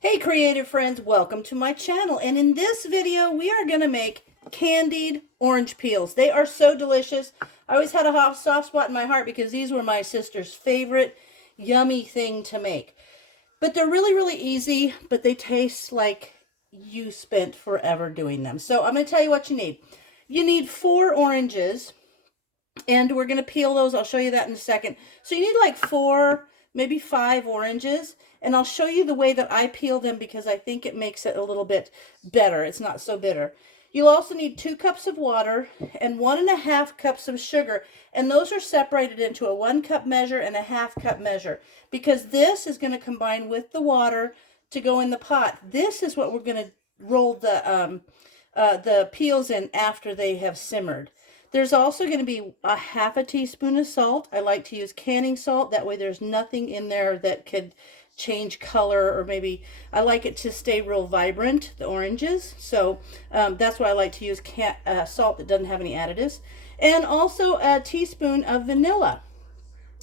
Hey creative friends, welcome to my channel, and in this video we are going to make candied orange peels. They are so delicious. I always had a soft spot in my heart because these were my sister's favorite yummy thing to make. But they're really easy, but they taste like you spent forever doing them. So I'm going to tell you what you need. You need 4 oranges, and we're going to peel those. I'll show you that in a second. So you need like 4, maybe 5 oranges, and I'll show you the way that I peel them because I think it makes it a little bit better. It's not so bitter. You'll also need 2 cups of water and 1½ cups of sugar, and those are separated into a 1 cup measure and a ½ cup measure because this is going to combine with the water to go in the pot. This is what we're going to roll the peels in after they have simmered. There's also going to be a ½ teaspoon of salt. I like to use canning salt. That way there's nothing in there that could change color, or maybe I like it to stay real vibrant, the oranges. So that's why I like to use salt that doesn't have any additives. And also a teaspoon of vanilla.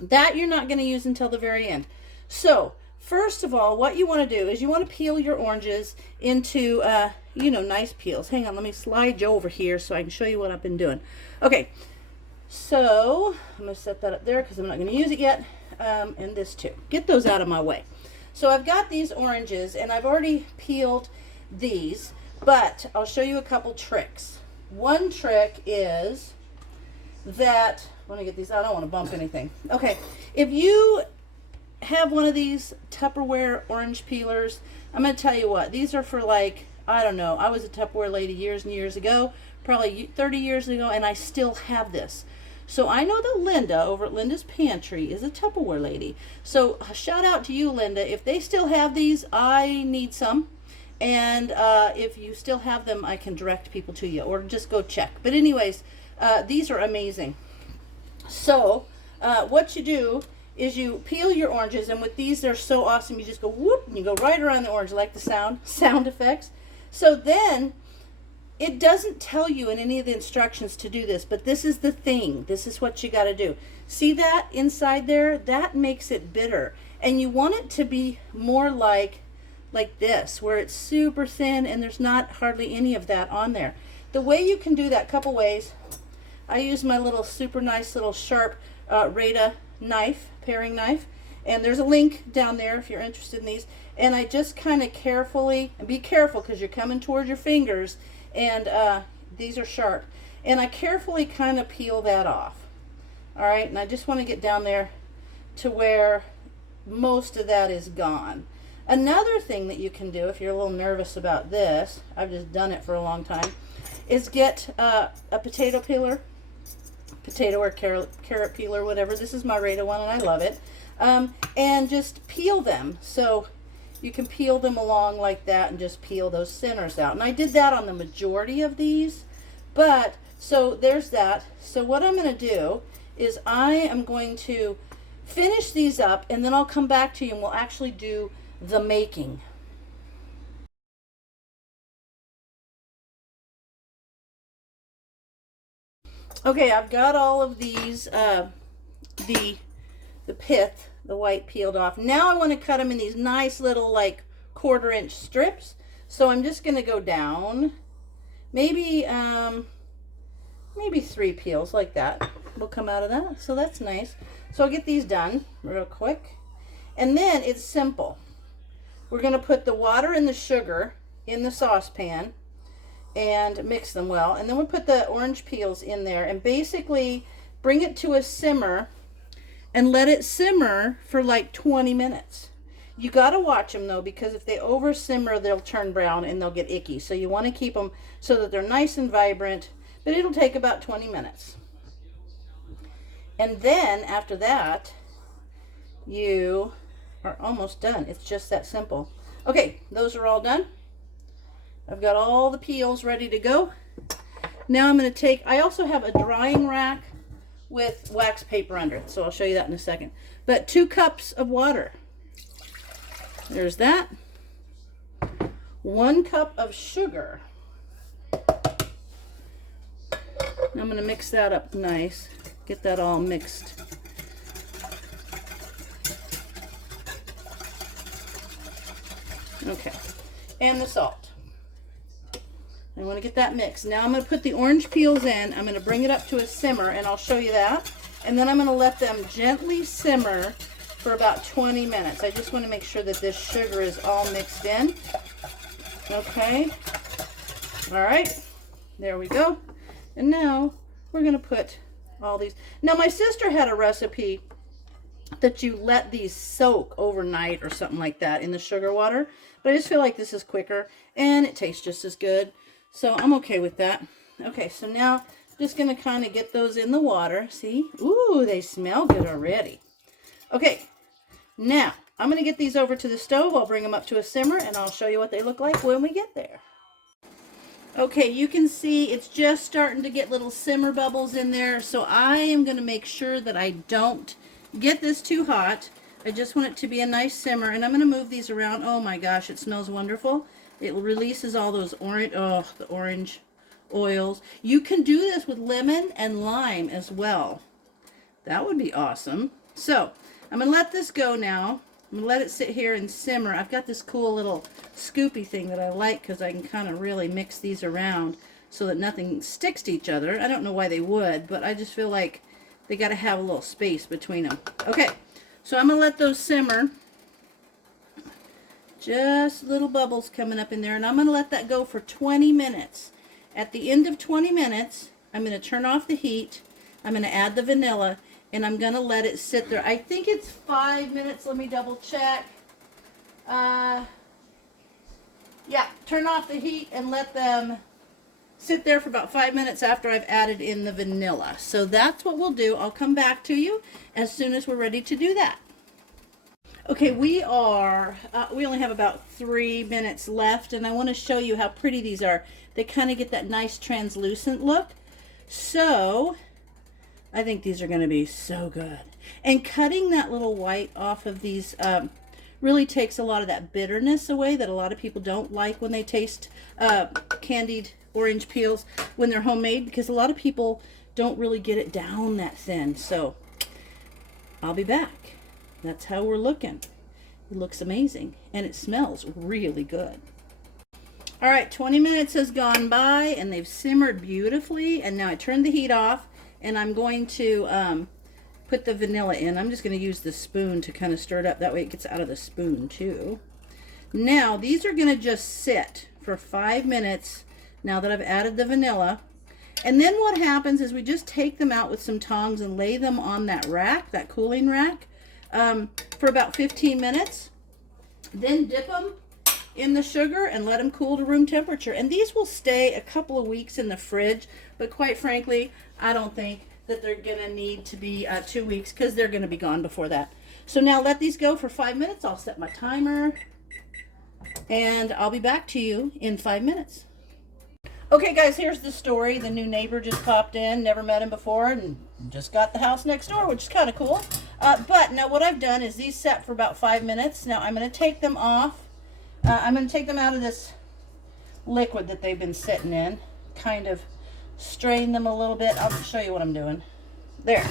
That you're not going to use until the very end. So first of all, what you want to do is you want to peel your oranges into, nice peels. Hang on, let me slide you over here so I can show you what I've been doing. Okay, so I'm going to set that up there because I'm not going to use it yet. And this too. Get those out of my way. So I've got these oranges, and I've already peeled these, but I'll show you a couple tricks. One trick is that, let me get these out. I don't want to bump anything. Okay, if you have one of these Tupperware orange peelers, I'm going to tell you what, these are for, like, I don't know, I was a Tupperware lady years and years ago, probably 30 years ago, and I still have this. So I know that Linda over at Linda's Pantry is a Tupperware lady. So shout out to you, Linda. If they still have these, I need some. And if you still have them, I can direct people to you, or just go check. But anyways, these are amazing. So what you do is you peel your oranges, and with these, they're so awesome. You just go whoop, and you go right around the orange, like the sound effects. So then, it doesn't tell you in any of the instructions to do this, but this is the thing. This is what you got to do. See that inside there? That makes it bitter. And you want it to be more like this, where it's super thin and there's not hardly any of that on there. The way you can do that, couple ways. I use my little super nice little sharp Rata knife, paring knife. And there's a link down there if you're interested in these. And I just kind of carefully, and be careful because you're coming towards your fingers, and these are sharp, and I carefully kind of peel that off. All right, and I just want to get down there to where most of that is gone. Another thing that you can do if you're a little nervous about this, I've just done it for a long time, is get a potato peeler, potato or carrot peeler, whatever. This is my Rata one, and I love it. And just peel them. So you can peel them along like that and just peel those centers out. And I did that on the majority of these. But, so there's that. So what I'm going to do is I am going to finish these up, and then I'll come back to you and we'll actually do the making. Okay, I've got all of these, the pith, the white, peeled off. Now I want to cut them in these nice little, like, 1/4 inch strips. So I'm just going to go down, maybe 3 peels like that will come out of that. So that's nice. So I'll get these done real quick. And then it's simple. We're going to put the water and the sugar in the saucepan and mix them well. And then we'll put the orange peels in there and basically bring it to a simmer and let it simmer for like 20 minutes. You got to watch them though, because if they over simmer, they'll turn brown and they'll get icky. So you want to keep them so that they're nice and vibrant, but it'll take about 20 minutes. And then after that, you are almost done. It's just that simple. Okay, those are all done. I've got all the peels ready to go. Now I'm going to take, I also have a drying rack with wax paper under it, so I'll show you that in a second. But 2 cups of water. There's that. 1 cup of sugar. I'm going to mix that up nice. Get that all mixed. Okay. And the salt. I want to get that mixed. Now I'm going to put the orange peels in. I'm going to bring it up to a simmer, and I'll show you that. And then I'm going to let them gently simmer for about 20 minutes. I just want to make sure that this sugar is all mixed in. Okay. All right. There we go. And now we're going to put all these. Now my sister had a recipe that you let these soak overnight or something like that in the sugar water. But I just feel like this is quicker and it tastes just as good. So I'm okay with that. Okay, so now just going to kind of get those in the water. See? Ooh, they smell good already. Okay, now I'm going to get these over to the stove. I'll bring them up to a simmer and I'll show you what they look like when we get there. Okay, you can see it's just starting to get little simmer bubbles in there. So I am going to make sure that I don't get this too hot. I just want it to be a nice simmer, and I'm going to move these around. Oh my gosh, it smells wonderful. It releases all those orange, oh, the orange oils. You can do this with lemon and lime as well. That would be awesome. So I'm going to let this go now. I'm going to let it sit here and simmer. I've got this cool little scoopy thing that I like because I can kind of really mix these around so that nothing sticks to each other. I don't know why they would, but I just feel like they got to have a little space between them. Okay, so I'm going to let those simmer. Just little bubbles coming up in there, and I'm going to let that go for 20 minutes. At the end of 20 minutes, I'm going to turn off the heat. I'm going to add the vanilla, and I'm going to let it sit there. I think it's 5 minutes. Let me double check. Yeah, turn off the heat and let them sit there for about 5 minutes after I've added in the vanilla. So that's what we'll do. I'll come back to you as soon as we're ready to do that. Okay, we only have about 3 minutes left, and I want to show you how pretty these are. They kind of get that nice translucent look. So I think these are going to be so good. And cutting that little white off of these really takes a lot of that bitterness away that a lot of people don't like when they taste candied orange peels when they're homemade, because a lot of people don't really get it down that thin. So I'll be back. That's how we're looking. It looks amazing and it smells really good. All right, 20 minutes has gone by and they've simmered beautifully, and now I turned the heat off and I'm going to put the vanilla in. I'm just going to use the spoon to kind of stir it up. That way it gets out of the spoon too. Now these are going to just sit for 5 minutes now that I've added the vanilla. And then what happens is we just take them out with some tongs and lay them on that rack, that cooling rack, for about 15 minutes. Then dip them in the sugar and let them cool to room temperature. And these will stay a couple of weeks in the fridge, but quite frankly, I don't think that they're going to need to be 2 weeks because they're going to be gone before that. So now let these go for 5 minutes. I'll set my timer and I'll be back to you in 5 minutes. Okay guys, here's the story. The new neighbor just popped in, never met him before, and just got the house next door, which is kind of cool. But now what I've done is these set for about 5 minutes. Now I'm going to take them off. I'm going to take them out of this liquid that they've been sitting in. Kind of strain them a little bit. I'll show you what I'm doing. There.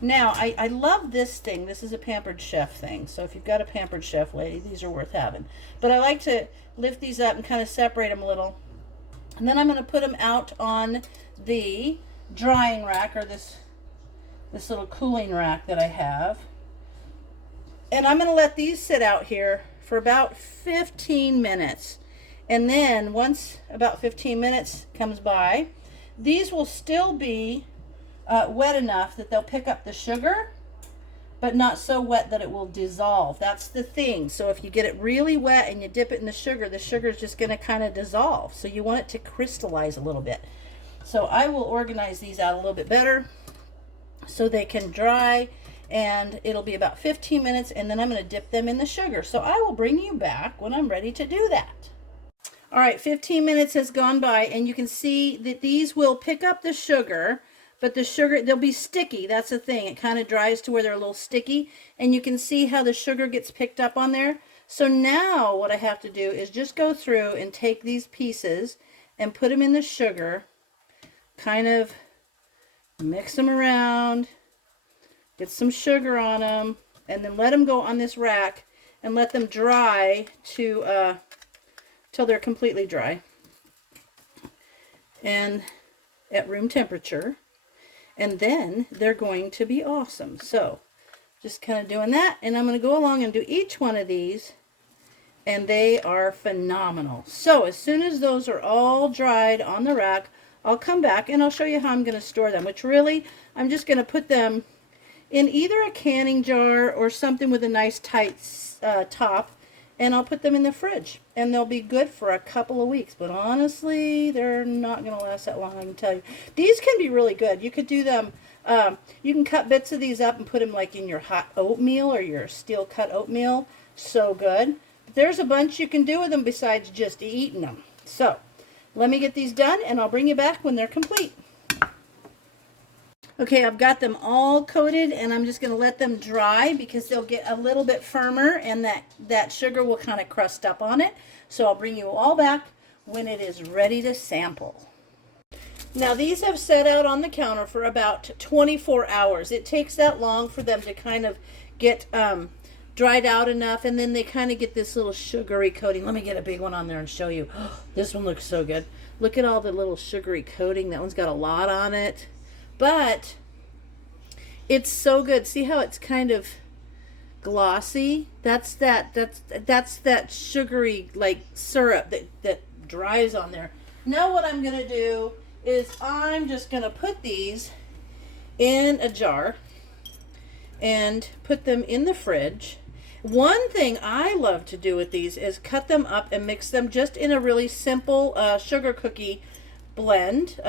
Now, I love this thing. This is a Pampered Chef thing. So if you've got a Pampered Chef lady, these are worth having. But I like to lift these up and kind of separate them a little. And then I'm going to put them out on the drying rack, or this little cooling rack that I have. And I'm going to let these sit out here for about 15 minutes. And then once about 15 minutes comes by, these will still be wet enough that they'll pick up the sugar, but not so wet that it will dissolve. That's the thing. So if you get it really wet and you dip it in the sugar is just going to kind of dissolve. So you want it to crystallize a little bit. So I will organize these out a little bit better so they can dry, and it'll be about 15 minutes, and then I'm going to dip them in the sugar. So I will bring you back when I'm ready to do that. All right, 15 minutes has gone by, and you can see that these will pick up the sugar, but the sugar, they'll be sticky. That's the thing. It kind of dries to where they're a little sticky, and you can see how the sugar gets picked up on there. So now what I have to do is just go through and take these pieces and put them in the sugar, kind of mix them around, get some sugar on them, and then let them go on this rack. and let them dry to till they're completely dry and at room temperature, and then they're going to be awesome. So just kind of doing that, and I'm going to go along and do each one of these, and they are phenomenal. So as soon as those are all dried on the rack, I'll come back and I'll show you how I'm going to store them, which really I'm just going to put them in either a canning jar or something with a nice tight top, and I'll put them in the fridge, and they'll be good for a couple of weeks. But honestly, they're not going to last that long, I can tell you. These can be really good. You could do them, you can cut bits of these up and put them like in your hot oatmeal or your steel cut oatmeal. So good. There's a bunch you can do with them besides just eating them. So let me get these done, and I'll bring you back when they're complete. Okay, I've got them all coated, and I'm just going to let them dry because they'll get a little bit firmer, and that sugar will kind of crust up on it. So I'll bring you all back when it is ready to sample. Now these have set out on the counter for about 24 hours. It takes that long for them to kind of get dried out enough, and then they kind of get this little sugary coating. Let me get a big one on there and show you. This one looks so good. Look at all the little sugary coating. That one's got a lot on it. But it's so good. See how it's kind of glossy? That's that sugary like syrup that dries on there. Now what I'm going to do is I'm just going to put these in a jar and put them in the fridge. One thing I love to do with these is cut them up and mix them just in a really simple sugar cookie blend.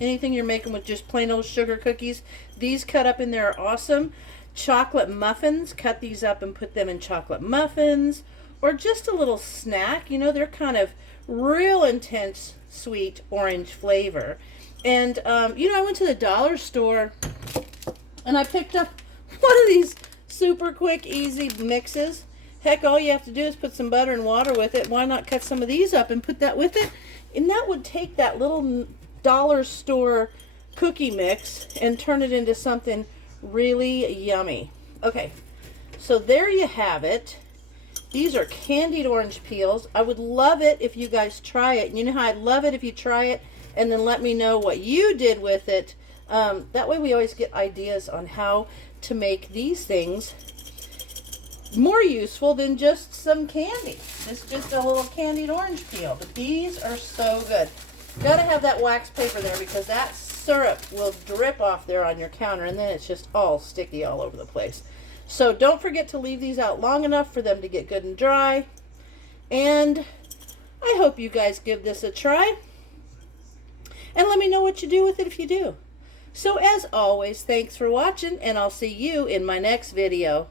Anything you're making with just plain old sugar cookies, these cut up in there are awesome. Chocolate muffins, cut these up and put them in chocolate muffins, or just a little snack. You know, they're kind of real intense sweet orange flavor. And you know, I went to the dollar store and I picked up one of these super quick easy mixes. Heck, all you have to do is put some butter and water with it. Why not cut some of these up and put that with it? And that would take that little dollar store cookie mix and turn it into something really yummy. Okay, so there you have it. These are candied orange peels. I would love it if you guys try it. You know how I'd love it if you try it and then let me know what you did with it. That way we always get ideas on how to make these things more useful than just some candy. It's just a little candied orange peel, but these are so good. Got to have that wax paper there because that syrup will drip off there on your counter, and then it's just all sticky all over the place. So don't forget to leave these out long enough for them to get good and dry. And I hope you guys give this a try. And let me know what you do with it if you do. So as always, thanks for watching, and I'll see you in my next video.